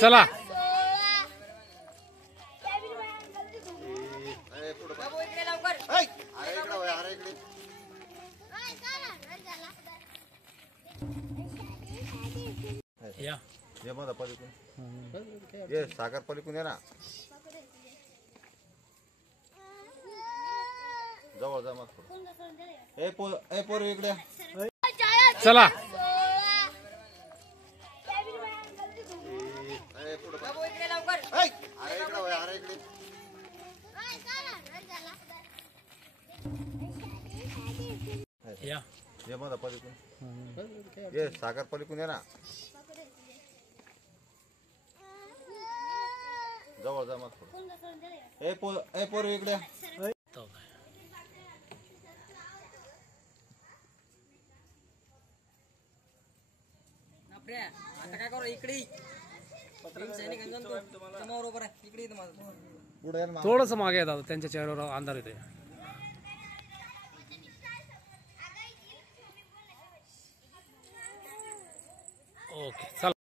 चला या ये मग पलीकडून ये सागर पलीकडून ये ना जवळ जा मग ए पोर इकडे चला या ये मग पलीकडून ये सागर पलीकडून ये ना जवळ जा मग ए पोर इकडे आता काय करू इकडे बरोबर आहे इकडे थोडस मागे येतात त्यांच्या चेहऱ्यावर अंधार येते ओके चला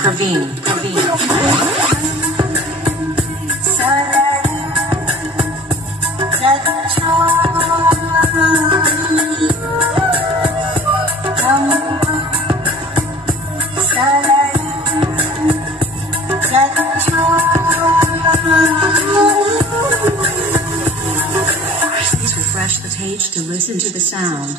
Praveen. Please refresh the page to listen to the sound.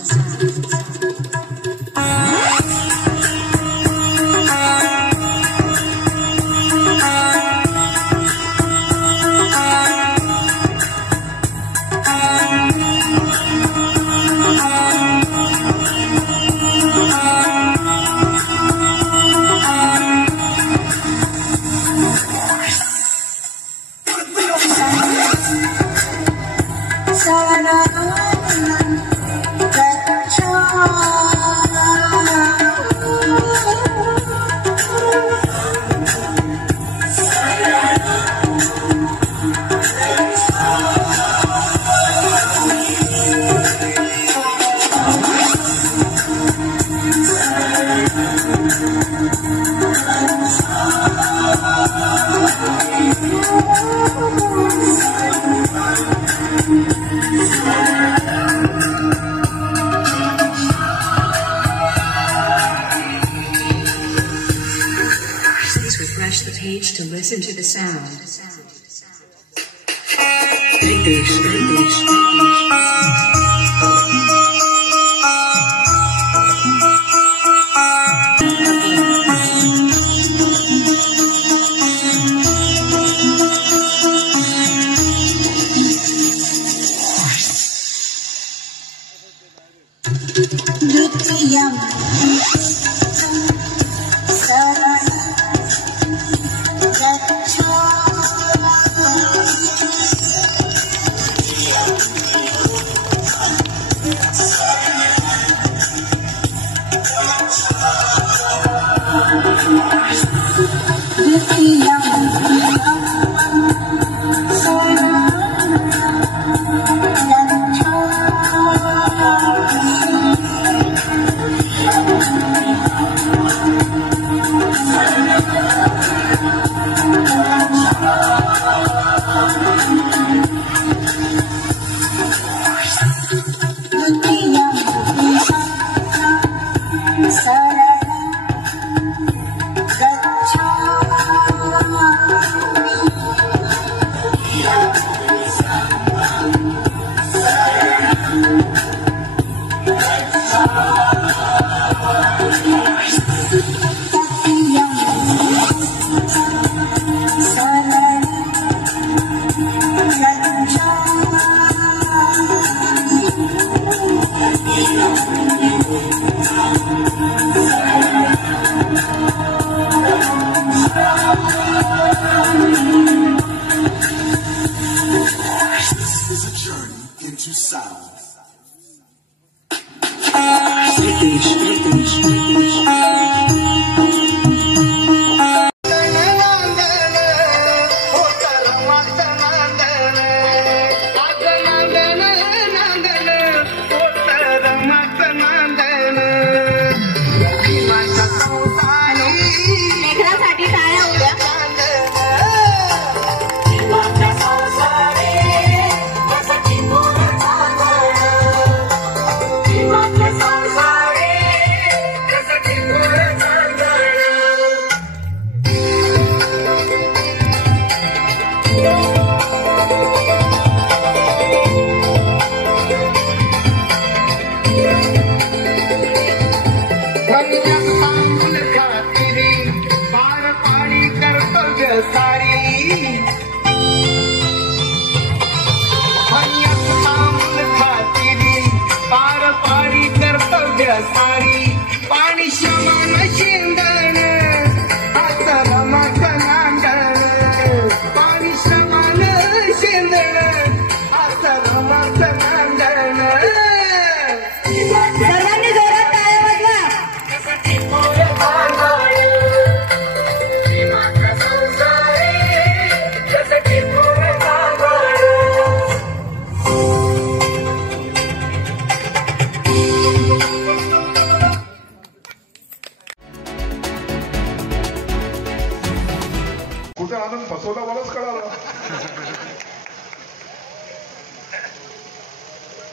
Oh Please refresh the page to listen to the sound.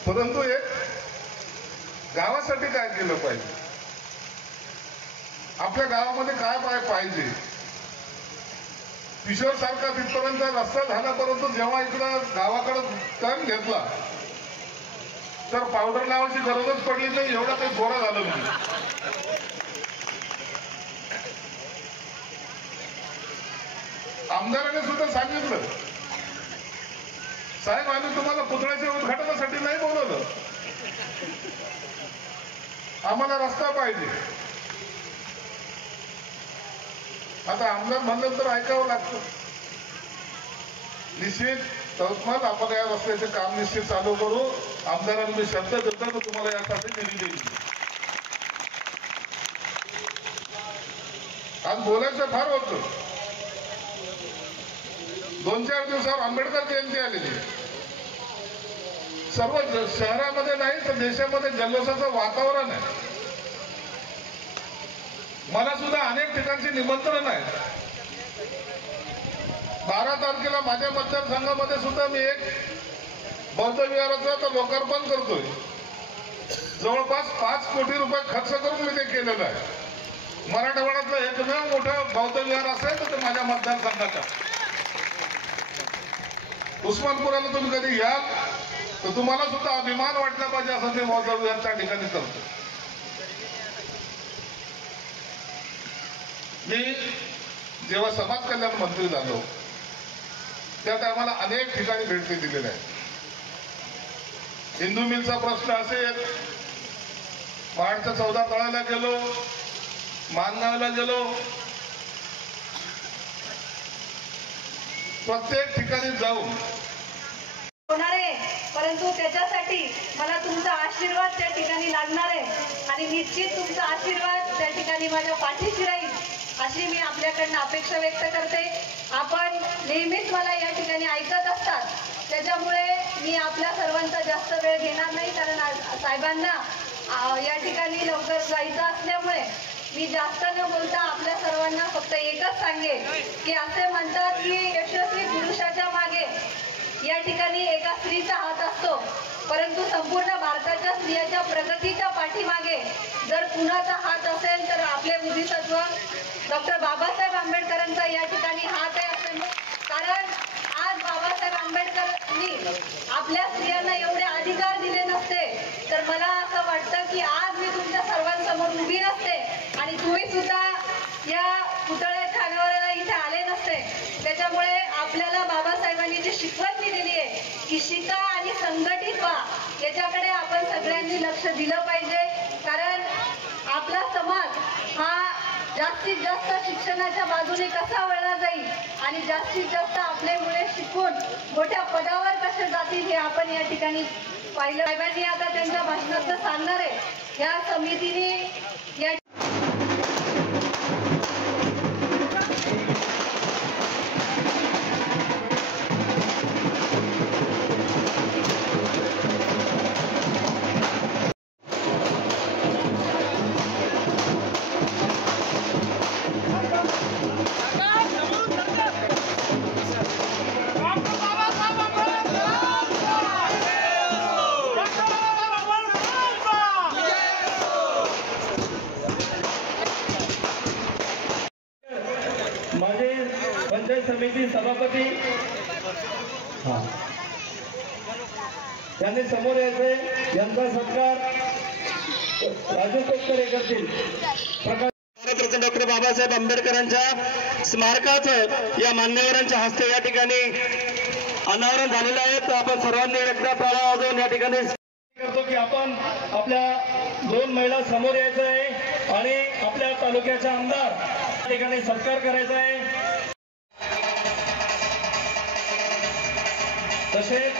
परंतु एक गावासाठी काय केलं पाहिजे, आपल्या गावामध्ये काय पाहिजे, किशोर सारखा तिथपर्यंत रस्ता झाला, परंतु जेव्हा इकडं गावाकडे टर्न घेतला तर पावडर लावायची गरजच पडली नाही, एवढा काही गोरा झालं नाही. आमदाराने सुद्धा सांगितलं, साहेब आम्ही तुम्हाला पुतळ्याच्या उद्घाटनासाठी नाही बोलवलं, आम्हाला रस्ता पाहिजे. आता आमदार म्हणलं तर ऐकावं लागतं. निश्चित यवतमाळ आपण या रस्त्याचे काम निश्चित चालू करू. आमदारांना मी शब्द देतो तर तुम्हाला यासाठी निधी देईल. आज बोलायचं फार होतं. 2-4 दिवसावर आंबेडकर जयंती आलेली. सर्व शहरामध्ये नाही तर देशामध्ये जल्लोषाचं वातावरण आहे. मला सुद्धा अनेक ठिकाणची निमंत्रण आहे. 12 तारखेला माझ्या मतदारसंघामध्ये सुद्धा मी एक बौद्ध विहाराचं लोकार्पण करतोय. जवळपास 5 कोटी रुपये खर्च करून मी ते केलेलं आहे. मराठवाड्यातलं एकमेव मोठं बौद्ध विहार असेल तर ते माझ्या मतदारसंघाचा. उस्मानपुराला तुम्ही कधी याल तर तुम्हाला सुद्धा अभिमान वाटला पाहिजे असं ते बौद्ध विहार त्या ठिकाणी करतो. मी जेव्हा समाज कल्याण मंत्री झालो त्या टायमाला अनेक ठिकाणी भेटी दिलेल्या आहेत. हिंदू मिलचा प्रश्न असेल, पहाडच्या 14 तळाला गेलो, मानगावला गेलो, प्रत्येक ठिकाणी जाऊन होणार आहे. परंतु त्याच्यासाठी मला तुमचा आशीर्वाद त्या ठिकाणी लागणार आहे आणि निश्चित तुमचा आशीर्वाद त्या ठिकाणी माझ्या पाठीशी राहील अशी मी आपल्याकडनं अपेक्षा व्यक्त करते. आपण नेहमीच मला या ठिकाणी ऐकत असतात, त्याच्यामुळे मी आपल्या सर्वांचा जास्त वेळ घेणार नाही, कारण साहेबांना या ठिकाणी लवकर जायचं असल्यामुळे मी जास्त न बोलता आपल्या सर्वांना फक्त एकच सांगेन की असे म्हणतात की यशस्वी पुरुषाच्या मागे या ठिकाणी एका स्त्रीचा हात असतो, परंतु संपूर्ण भारताच्या स्त्रियाच्या प्रगतीच्या पाठीमागे जर कुणाचा हात असेल तर आपले बुद्धिसत्व डॉक्टर बाबासाहेब आंबेडकरांचा या ठिकाणी हात आहे. असेल कारण आज बाबासाहेब आंबेडकरांनी आपल्या स्त्रियांना एवढे अधिकार दिले नसते तर मला असं वाटतं की आज मी तुमच्या सर्वांसमोर उभी नसते आणि तुम्ही सुद्धा या पुतळ्याच्या अनावरणाला इथे आले नसते. त्याच्यामुळे आपल्याला बाबासाहेबांनी जी शिकवण दिलेली आहे की शिका आणि संघटित व्हा, याच्याकडे आपण सगळ्यांनी लक्ष दिलं पाहिजे. कारण आपला समाज हा जास्तीत जास्त शिक्षणाच्या बाजूने कसा वळला जाईल आणि जास्तीत जास्त आपले मुले शिकून मोठ्या पदावर कसे जातील हे आपण या ठिकाणी पाहिलं. साहेबांनी आता त्यांच्या भाषणात सांगणार आहे. या समितीने या माझे पंचायत समिती सभापती यांनी समोर यायचे. यांचा सत्कार राजू तोडकरे करतील. भारतरत्न डॉक्टर बाबासाहेब आंबेडकरांच्या स्मारकाचं या मान्यवरांच्या हस्ते या ठिकाणी अनावरण झालेलं आहे. तर आपण सर्वांनी एकदा टाळ्या वाजवून या ठिकाणी करतो की आपण आपल्या 2 महिला समोर यायचं आहे आणि आपल्या तालुक्याचा आमदार या ठिकाणी सत्कार करायचा आहे. तसेच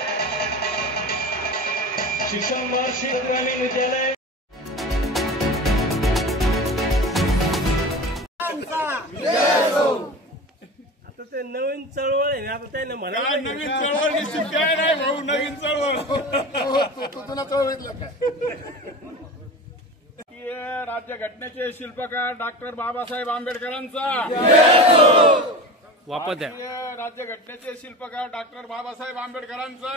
शिक्षण महर्षी ग्रामीण विद्यालय आता ते नवीन चळवळ आहे. आता त्याने म्हणाला नवीन चळवळ काय नाही भाऊ, नवीन चळवळ तुला चळवळीतलं काय? राज्यघटनेचे शिल्पकार डॉक्टर बाबासाहेब आंबेडकरांचा वापर द्या. राज्यघटनेचे शिल्पकार डॉक्टर बाबासाहेब आंबेडकरांचा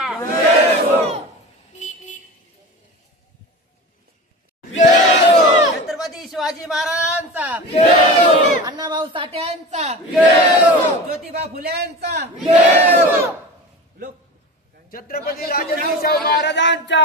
छत्रपती शिवाजी महाराजांचा, अण्णाभाऊ साठे यांचा, ज्योतिबा फुले यांचा, छत्रपती राजर्षी शाहू महाराजांचा.